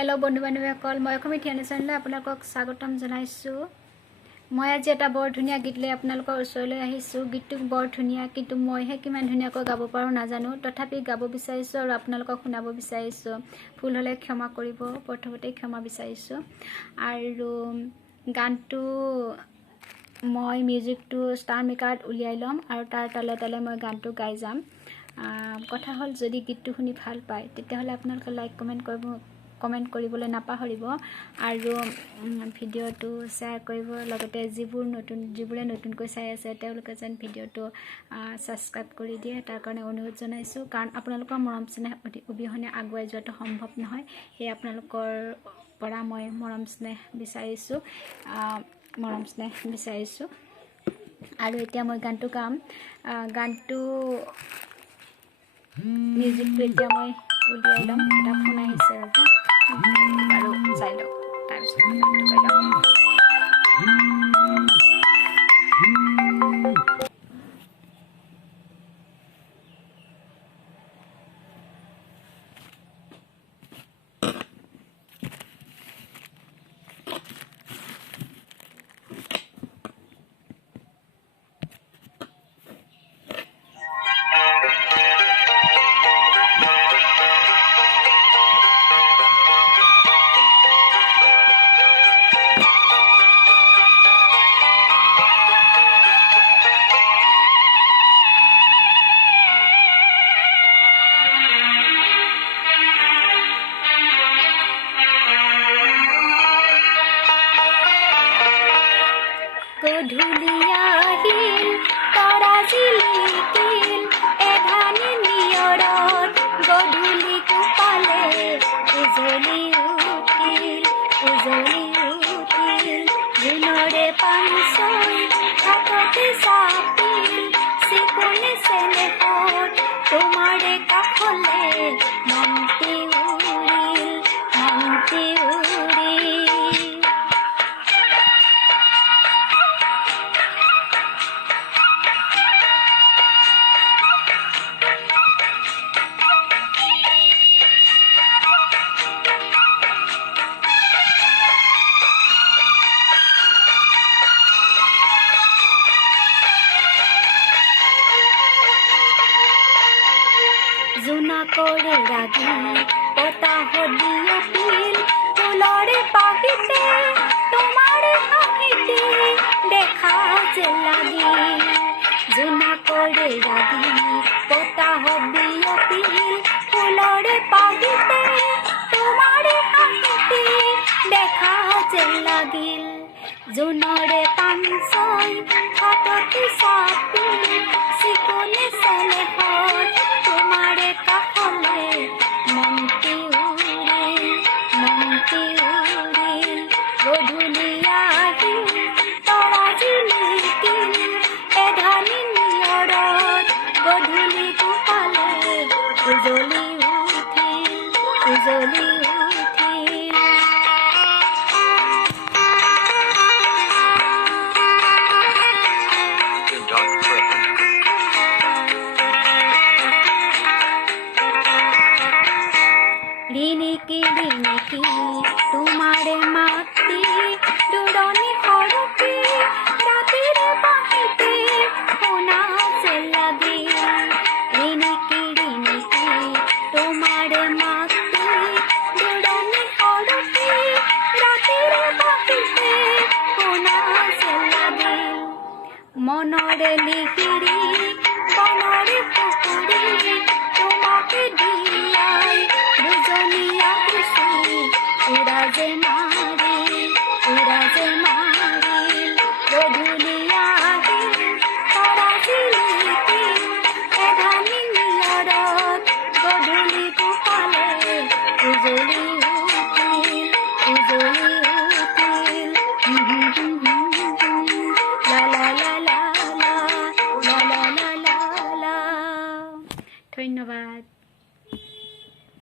Hello बंधु बान्धवीসকল মই অসমী theatre চেনেললৈ আপোনালোকক স্বাগতম জনাইছো। মই আজি এটা বৰ ধুনীয়া গীত লৈ আপোনালোকৰ ওচৰলৈ আহিছো। গীতটো বৰ ধুনীয়া কিন্তু মইহে কিমান ধুনীয়াকৈ গাব পাৰো নাজানো, তথাপি গাব বিচাৰিছো আৰু আপোনালোকক শুনাব বিচাৰিছো। ভুল হলে ক্ষমা কৰিব, প্ৰথমতে ক্ষমা বিচাৰিছো। আৰু গানটো মই মিউজিকটো ষ্টাৰ মেকাৰত উলিয়াই লম আৰু তাৰ তালে তালে মই গানটো গাই যাম। কথা হল যদি গীতটো শুনি ভাল পায় তেতিয়াহলে আপোনালোকে লাইক কমেন্ট কৰিবলৈ নাপাহৰিব আৰু ভিডিওটো শ্বেয়াৰ কৰিব। লগতে যিবোৰে নতুনকৈ চাই আছে তেওঁলোকে যেন ভিডিওটো সাবস্ক্ৰাইব কৰি দিয়ে তাৰ কাৰণে অনুৰোধ জনাইছো। কাৰণ আপোনালোকৰ মৰম স্নেহ অবিহনে আগুৱাই যোৱাটো সম্ভৱ নহয়। সেই আপোনালোকৰ পৰা মই মৰম স্নেহ বিচাৰিছো আৰু এতিয়া মই গানটো গাম। গানটো মিউজিকটো এতিয়া মই উলিয়াই ল'ম। এটা ফোন আহিছে আৰু চাই লওক, তাৰপিছত মই গানটো গাই ল'ম। গধূলি আহিল তৰা জিলিকিল এধানি নিয়ৰত গধূলি কোপালে উজলি উঠিল জোনৰে পাঞ্চল হাততে চাপিল চিকুনি চেনেহত তোমাৰে কাষলে মনটি উৰিল জোনাকৰে ৰাগি বতাহ দিয়াছিল ফুলৰে পাখিতে তোমাৰে হাঁহিতে দেখা যে লাগিল। জোনাকৰে ৰাগি বতাহ দিয়াছিল ফুলৰে পাখিতে তোমাৰে হাঁহিতে দেখা যে লাগিল। জোনৰে পাঞ্চল হাততে চাপিল চিকুনি চেনেহত তোমাৰে কাষলে মনটি উৰিল গধূলি আহিল তৰা জিলিকিল এধানি নিয়ৰত গধূলি কোপালে উজলি উঠিল ৰিণিকি তোমাৰে মাতি দুৰণি